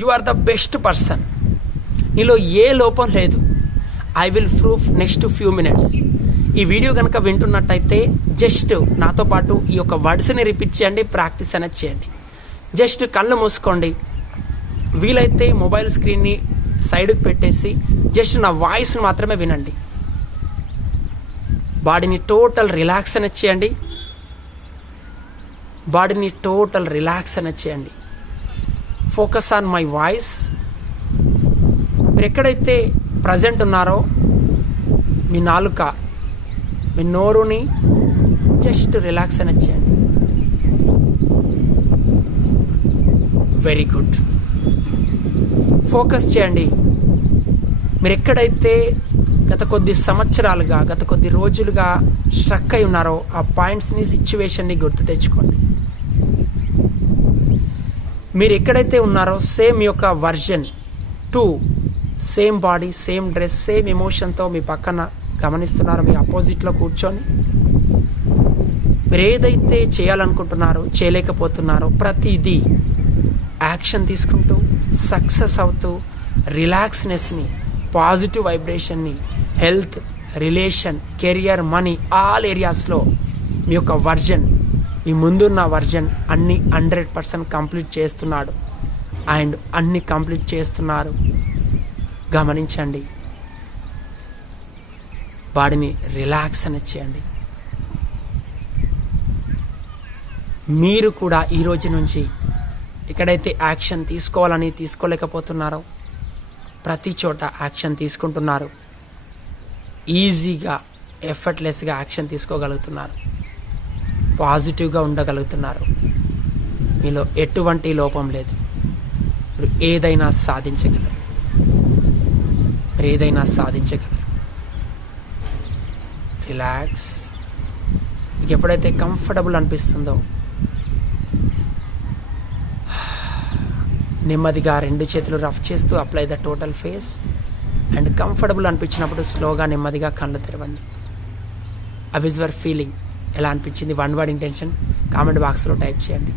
You are the best person. నీలో ఏ లోపం లేదు. I will proof next few minutes. ఈ వీడియో కనుక వింటున్నట్టయితే జస్ట్ నాతో పాటు ఈ యొక్క వర్డ్స్ని రిపీట్ చేయండి, ప్రాక్టీస్ అనేది చేయండి. జస్ట్ కళ్ళు మూసుకోండి, వీలైతే మొబైల్ స్క్రీన్ని సైడ్కి పెట్టేసి జస్ట్ నా వాయిస్ని మాత్రమే వినండి. బాడీని టోటల్ రిలాక్స్ అనేది చేయండి. బాడీని టోటల్ రిలాక్స్ అనేది చేయండి. Focus on my voice. మీరు ఎక్కడైతే ప్రజెంట్ ఉన్నారో మీ నాలుక, మీ నోరుని జస్ట్ రిలాక్స్ అనేది చేయండి. Very good. ఫోకస్ చేయండి. మీరు ఎక్కడైతే గత కొద్ది సంవత్సరాలుగా, గత కొద్ది రోజులుగా స్ట్రక్ అయి ఉన్నారో ఆ పాయింట్స్ని, సిచ్యువేషన్ని గుర్తు తెచ్చుకోండి. మీరు ఎక్కడైతే ఉన్నారో సేమ్ యొక్క version 2, same body, same dress, same ఎమోషన్తో మీ పక్కన గమనిస్తున్నారో, మీ అపోజిట్లో కూర్చొని మీరు ఏదైతే చేయాలనుకుంటున్నారో, చేయలేకపోతున్నారో ప్రతిదీ యాక్షన్ తీసుకుంటూ, సక్సెస్ అవుతూ, రిలాక్స్నెస్ని, పాజిటివ్ వైబ్రేషన్ని, health, relation, career, money, all ఏరియాస్లో మీ యొక్క వర్జన్, మీ ముందున్న వర్జన్ అన్ని 100% కంప్లీట్ చేస్తున్నాడు. అండ్ అన్ని కంప్లీట్ చేస్తున్నారు. గమనించండి. బాడీని రిలాక్స్ అనేది చేయండి. మీరు కూడా ఈ రోజు నుంచి ఎక్కడైతే యాక్షన్ తీసుకోవాలని తీసుకోలేకపోతున్నారో ప్రతి చోట యాక్షన్ తీసుకుంటున్నారు. ఈజీగా, ఎఫర్ట్లెస్గా యాక్షన్ తీసుకోగలుగుతున్నారు. పాజిటివ్గా ఉండగలుగుతున్నారు. మీలో ఎటువంటి లోపం లేదు. మీరు ఏదైనా సాధించగలరు. మీరు ఏదైనా సాధించగలరు. రిలాక్స్. మీకు ఎప్పుడైతే కంఫర్టబుల్ అనిపిస్తుందో నెమ్మదిగా 2 చేతులు రఫ్ చేస్తూ apply the total face. And comfortable అనిపించినప్పుడు స్లోగా నెమ్మదిగా కళ్ళు తెరవండి. అ విజ్ యువర్ ఫీలింగ్. ఎలా అనిపించింది? 1 word ఇంటెన్షన్ కామెంట్ బాక్స్లో టైప్ చేయండి.